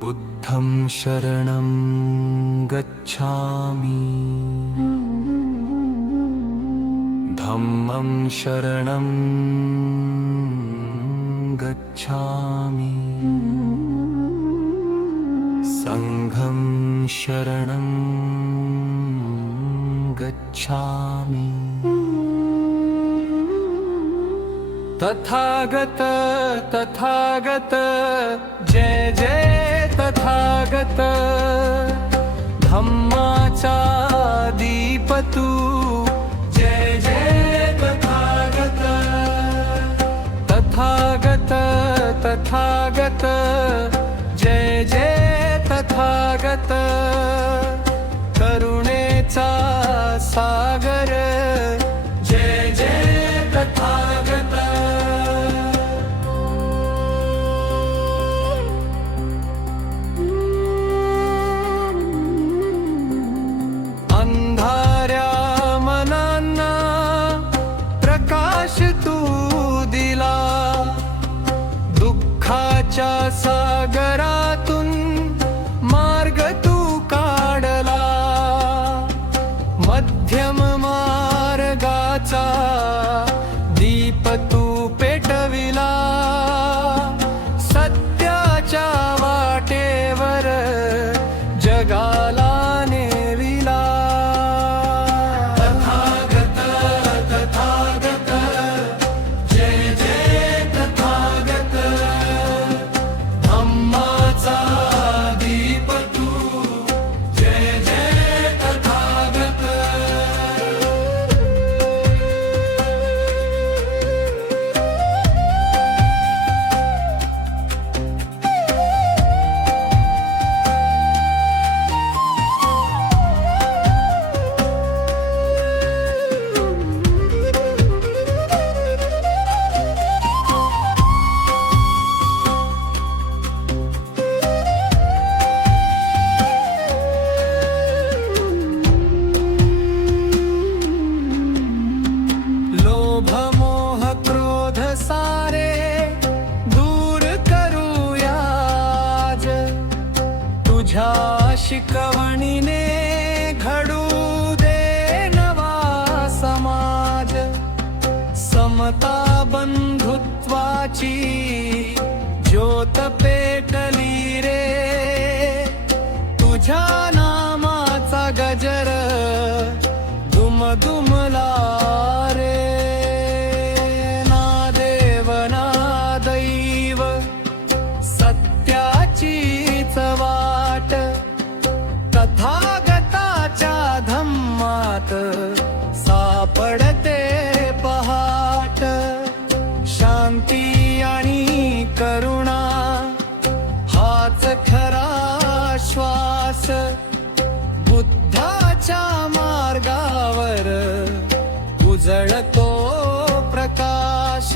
बुद्धं शरणं गच्छामि, धम्मं शरणं गच्छामि, संघं शरणं गच्छामि। तथागत तथागत जय जय तथागत, धम्माचा दीप तू जय जय तथागत। तथागत तथागत जय जय तथागत, करुणेचा सागर जय जय तथागत। अंधाऱ्या मनांना प्रकाश तू दिला, दुःखाच्या सागरातून मार्ग तू काढला, मध्यम मार्गाचा दीप तू पेटविला, सत्याच्या वाटेवर जगाला नेविला। तथागत तथागत जय जय तथागत, धम्माचा दीप तू जय जय तथागत। लोभ मोह क्रोध सारे दूर करूया आज, तुझ्या शिकवणीने घडू दे नवा समाज। समता बंधुत्वाची ज्योत पेटली रे, तुझ्या नामाचा गजर दुमदुमला रे। ना देव ना दैव सत्याचीच वाट, तथागताच्या धम्मात सापडते पहाट। शांती आणि करुणा हाच खरा श्वास, बुद्धाच्या मार्गावर उजळतो प्रकाश।